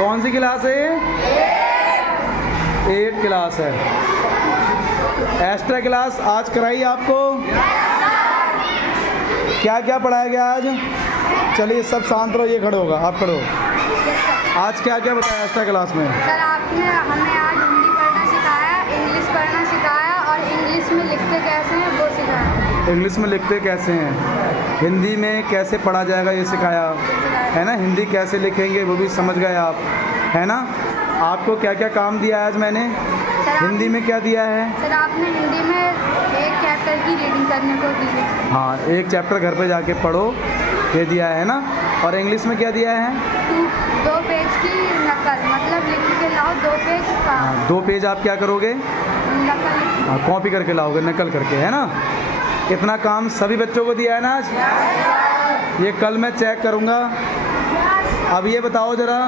कौन सी क्लास है ये? 8 क्लास है। एक्स्ट्रा क्लास आज कराई आपको? क्या क्या पढ़ाया गया आज? चलिए सब शांत रहो, ये खड़े होगा, आप खड़े हो। आज क्या क्या बताया एक्स्ट्रा क्लास में? सर आपने हमें आज हिंदी पढ़ना सिखाया, इंग्लिश पढ़ना सिखाया और इंग्लिश में लिखते कैसे हैं वो सिखाया। इंग्लिश में लिखते कैसे हैं, हिंदी में कैसे पढ़ा जाएगा ये सिखाया, है ना। हिंदी कैसे लिखेंगे वो भी समझ गए आप, है ना। आपको क्या क्या काम दिया आज मैंने? हिंदी में क्या दिया है? सर आपने हिंदी में एक चैप्टर की रीडिंग करने को दी है। हाँ, एक चैप्टर घर पे जाके पढ़ो, ये दिया है ना। और इंग्लिश में क्या दिया है? 2 पेज की नकल, मतलब लिख के लाओ 2 पेज का। हाँ, 2 पेज आप क्या करोगे? नकल। हाँ, कॉपी करके लाओगे, नकल करके, है ना। इतना काम सभी बच्चों को दिया है ना आज? ये कल मैं चेक करूँगा। अब ये बताओ ज़रा,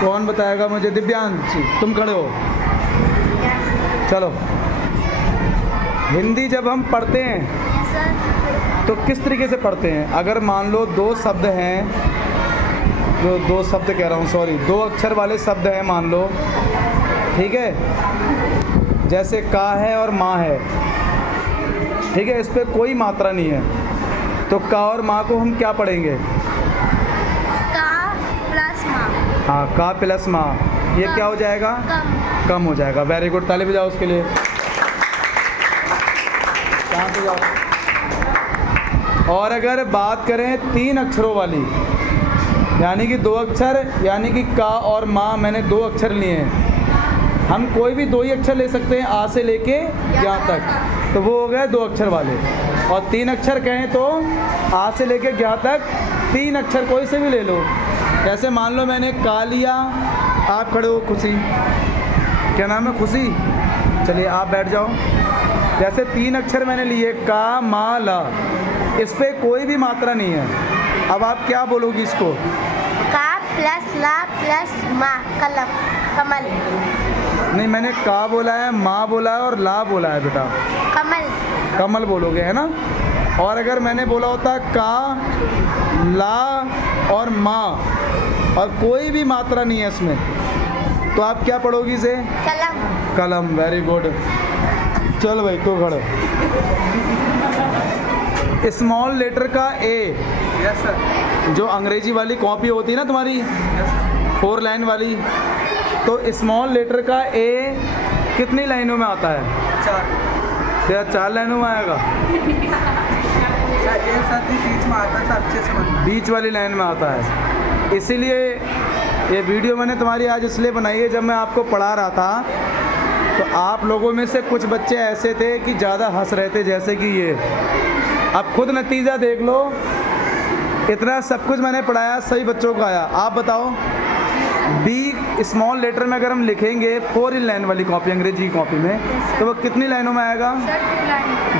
कौन बताएगा मुझे? दिव्यांश तुम खड़े हो, चलो। हिंदी जब हम पढ़ते हैं तो किस तरीके से पढ़ते हैं? अगर मान लो 2 शब्द हैं, जो 2 शब्द कह रहा हूँ, सॉरी, 2 अक्षर वाले शब्द हैं मान लो, ठीक है, जैसे का है और माँ है, ठीक है, इस पर कोई मात्रा नहीं है, तो का और माँ को हम क्या पढ़ेंगे? का प्लस माँ। हाँ, का प्लस माँ, ये क्या हो जाएगा? कम हो जाएगा। वेरी गुड, ताली बजाओ उसके लिए। कहाँ पे जाओ? और अगर बात करें 3 अक्षरों वाली, यानी कि 2 अक्षर, यानी कि का और माँ, मैंने 2 अक्षर लिए हैं। हम कोई भी 2 ही अक्षर ले सकते हैं, आ से लेके यहाँ तक, तो वो हो गए 2 अक्षर वाले। और 3 अक्षर कहें तो आ से लेके यहाँ तक 3 अक्षर कोई से भी ले लो। जैसे मान लो मैंने का लिया, आप खड़े हो, खुशी, क्या नाम है? खुशी, चलिए आप बैठ जाओ। जैसे 3 अक्षर मैंने लिए, का मा ला, इस पे कोई भी मात्रा नहीं है। अब आप क्या बोलोगी इसको? का प्लस ला प्लस माँ, कलम, कमल। नहीं, मैंने का बोला है, माँ बोला है और ला बोला है बेटा। कमल। कमल बोलोगे, है ना। और अगर मैंने बोला होता का, ला और माँ और कोई भी मात्रा नहीं है इसमें, तो आप क्या पढ़ोगी इसे? कलम। कलम, वेरी गुड। चल भाई, तो खड़ो। स्मॉल लेटर का ए, यस सर। जो अंग्रेजी वाली कॉपी होती है ना तुम्हारी, 4 लाइन वाली, तो स्मॉल लेटर का ए कितनी लाइनों में आता है? 4। क्या 4 लाइनों में आएगा? बीच में आता है, अच्छे से बनता है। बीच वाली लाइन में आता है। इसीलिए ये वीडियो मैंने तुम्हारी आज इसलिए बनाई है, जब मैं आपको पढ़ा रहा था तो आप लोगों में से कुछ बच्चे ऐसे थे कि ज़्यादा हंस रहे थे, जैसे कि ये। अब खुद नतीजा देख लो, इतना सब कुछ मैंने पढ़ाया, सभी बच्चों को आया। आप बताओ, बी स्मॉल लेटर में अगर हम लिखेंगे 4 लाइन वाली कॉपी, अंग्रेजी की कॉपी में, तो वो कितनी लाइनों में आएगा?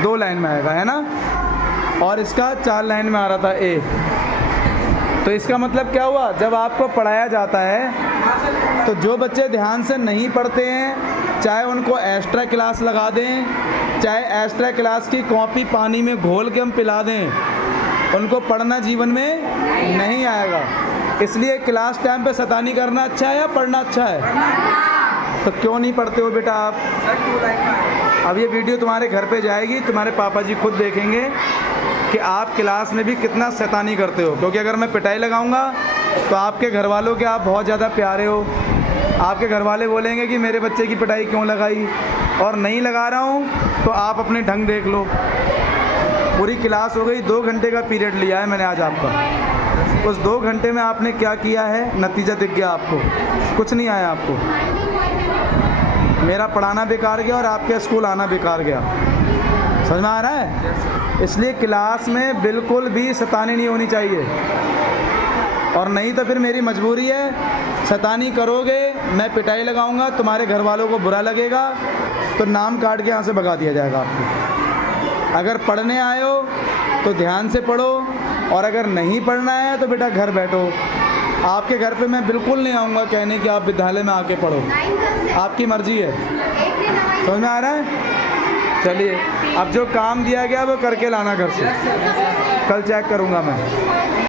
2 लाइन में आएगा, है ना। और इसका 4 लाइन में आ रहा था ए। तो इसका मतलब क्या हुआ? जब आपको पढ़ाया जाता है तो जो बच्चे ध्यान से नहीं पढ़ते हैं, चाहे उनको एक्स्ट्रा क्लास लगा दें, चाहे एक्स्ट्रा क्लास की कॉपी पानी में घोल के हम पिला दें, उनको पढ़ना जीवन में नहीं आएगा। इसलिए क्लास टाइम पे शैतानी करना अच्छा है या पढ़ना अच्छा है? तो क्यों नहीं पढ़ते हो बेटा आप? अब ये वीडियो तुम्हारे घर पे जाएगी, तुम्हारे पापा जी खुद देखेंगे कि आप क्लास में भी कितना शैतानी करते हो। क्योंकि अगर मैं पिटाई लगाऊंगा तो आपके घर वालों के आप बहुत ज़्यादा प्यारे हो, आपके घर वाले बोलेंगे कि मेरे बच्चे की पिटाई क्यों लगाई, और नहीं लगा रहा हूँ तो आप अपने ढंग देख लो। पूरी क्लास हो गई, 2 घंटे का पीरियड लिया है मैंने आज आपका। उस 2 घंटे में आपने क्या किया है? नतीजा दिख गया आपको? कुछ नहीं आया आपको। मेरा पढ़ाना बेकार गया और आपके स्कूल आना बेकार गया। समझ में आ रहा है? इसलिए क्लास में बिल्कुल भी शैतानी नहीं होनी चाहिए, और नहीं तो फिर मेरी मजबूरी है, शैतानी करोगे मैं पिटाई लगाऊंगा, तुम्हारे घर वालों को बुरा लगेगा, तो नाम काट के यहाँ से भगा दिया जाएगा आपको। अगर पढ़ने आए हो तो ध्यान से पढ़ो, और अगर नहीं पढ़ना है तो बेटा घर बैठो। आपके घर पे मैं बिल्कुल नहीं आऊँगा कहने कि आप विद्यालय में आके पढ़ो, आपकी मर्ज़ी है। समझ में आ रहा है? चलिए, अब जो काम दिया गया वो करके लाना घर से, कल चेक करूँगा मैं।